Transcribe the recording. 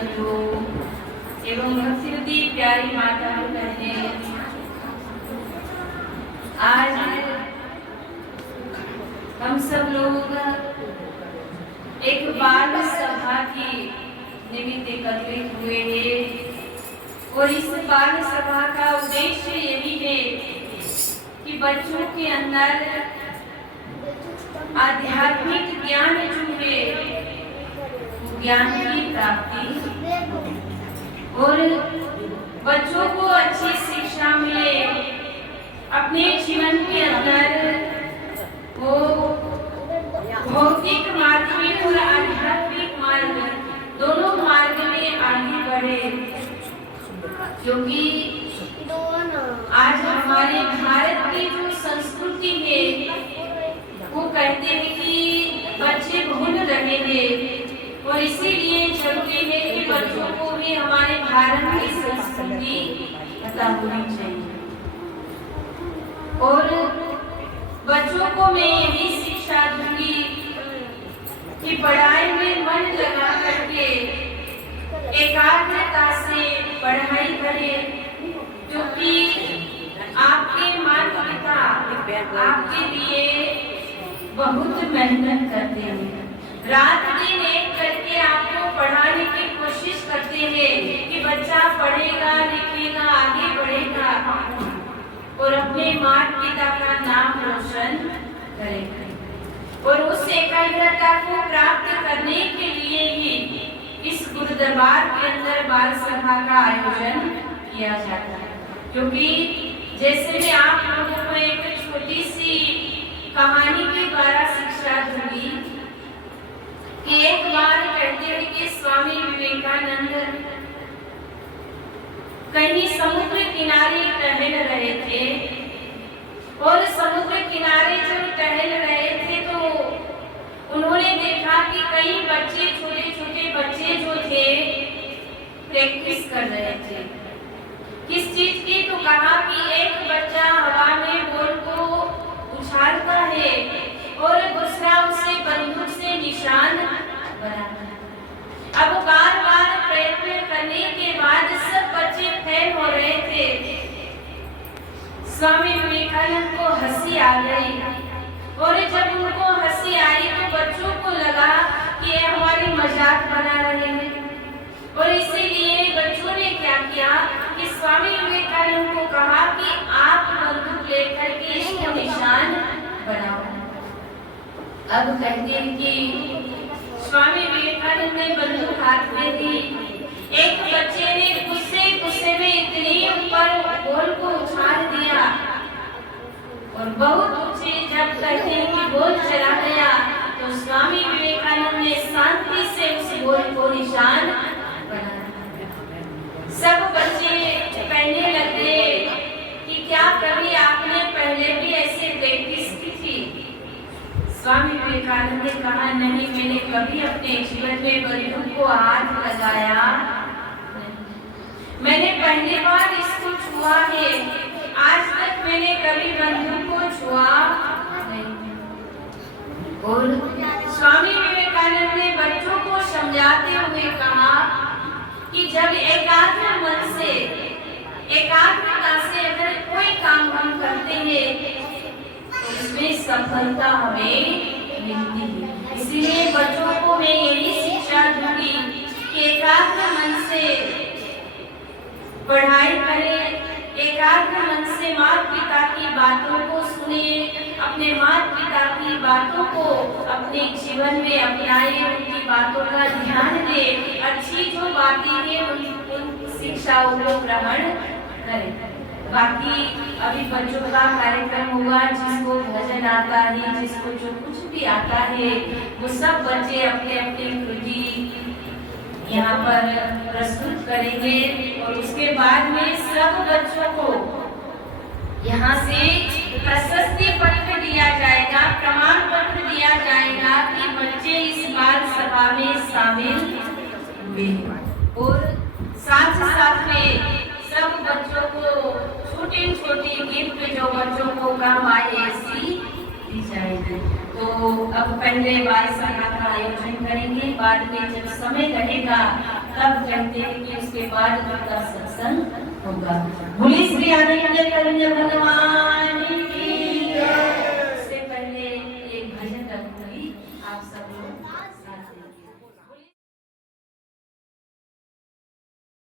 बंधु एवं भक्तिवती प्यारी माता बहने, आज हम सब लोग एक बाल सभा की निमित्त एकत्रित हुए हैं और इस बाल सभा का उद्देश्य यही है कि बच्चों के अंदर आध्यात्मिक ज्ञान जो है, ज्ञान की प्राप्ति और बच्चों को अच्छी शिक्षा मिले, अपने जीवन के अंदर वो भौतिक मार्ग में और आध्यात्मिक मार्ग दोनों मार्ग में आगे बढ़े। क्योंकि आज हमारे भारत की जो संस्कृति है वो कहते हैं कि बच्चे भूल रहे हैं और इसीलिए जरूरी है कि बच्चों को भी हमारे भारत की संस्कृति पता होनी चाहिए। और बच्चों को मैं यही शिक्षा दूंगी कि पढ़ाई में मन लगा करके एकाग्रता से पढ़ाई करें, क्योंकि आपके माता पिता आपके लिए बहुत मेहनत करते हैं, रात दिन एक करके आपको पढ़ाने की कोशिश करते हैं कि बच्चा पढ़ेगा लिखेगा आगे बढ़ेगा और अपने माता पिता का नाम रोशन करेगा। और उस एकाग्रता को प्राप्त करने के लिए ही इस गुरु दरबार के अंदर बाल सभा का आयोजन किया जाता है। क्योंकि जैसे मैं आप लोगों को एक छोटी सी कहानी के द्वारा शिक्षा दूंगी कि एक बार कहते हैं कि स्वामी विवेकानंद कहीं समुद्र किनारे टहल रहे थे और समुद्र किनारे जब टहल रहे थे तो उन्होंने देखा कि कई बच्चे छोटे छोटे बच्चे जो थे प्रैक्टिस कर रहे थे। किस चीज की? तो कहा कि एक बच्चा हवा में बॉल को उछालता है और दूसरा उसे बंदूक से निशान बनाता है। अब बार बार प्रयत्न करने के बाद सब बच्चे फेल हो रहे थे। स्वामी विवेकानंद को हंसी आ गई और जब उनको हंसी आई तो बच्चों को लगा कि ये हमारी मजाक बना रहे हैं और इसीलिए बच्चों ने क्या किया कि स्वामी विवेकानंद को कहा कि आप बंदूक लेकर के इसको निशान बनाओ। अब कहते हैं कि स्वामी विवेकानंद ने बंदूक हाथ में दी। एक बच्चे ने गुस्से में इतनी ऊपर बॉल को उछाल दिया और बहुत ऊंचे जब कहते हैं कि बॉल चला गया तो स्वामी विवेकानंद ने शांति से उस बॉल को निशान बना दिया। सब बच्चे कहने लगे कि क्या कभी आपने पहले भी ऐसे प्रैक्टिस की थी? स्वामी विवेकानंद ने कहा नहीं, मैंने कभी अपने जीवन में बंदूक को हाथ लगाया नहीं। मैंने पहली बार इसको छुआ है, आज तक मैंने कभी बंदूक को छुआ नहीं। और स्वामी विवेकानंद ने बच्चों को समझाते हुए कहा कि जब एकाग्रता से अगर कोई काम हम करते हैं तो इसमें सफलता हमें मिलती है। इसलिए बच्चों को मैं यही शिक्षा दूंगी कि एकाग्र मन से पढ़ाई करें, एकाग्र मन से माता पिता की बातों को सुने, अपने माता पिता की बातों को अपने जीवन में अपनाए, उनकी बातों का ध्यान दे, अच्छी जो बातें हैं उन शिक्षाओं को ग्रहण करें। बाकी अभी बच्चों का कार्यक्रम हुआ, जिसको भजन आता है, जिसको जो कुछ भी आता है वो सब बच्चे अपने अपने कृति यहाँ पर प्रस्तुत करेंगे और उसके बाद में सब बच्चों को यहाँ से प्रशस्ति पत्र दिया जाएगा, प्रमाण पत्र दिया जाएगा कि बच्चे इस बाल सभा में शामिल हुए। और साथ में सब बच्चों को छोटी छोटी गिफ्ट जो बच्चों को काम आए ऐसी दी जाएगी। तो अब पहले बाल सभा का आयोजन करेंगे, बाद में जब समय रहेगा तब कहते हैं कि उसके बाद उनका सत्संग होगा। बोलिए श्री आनंद करुण्य भगवान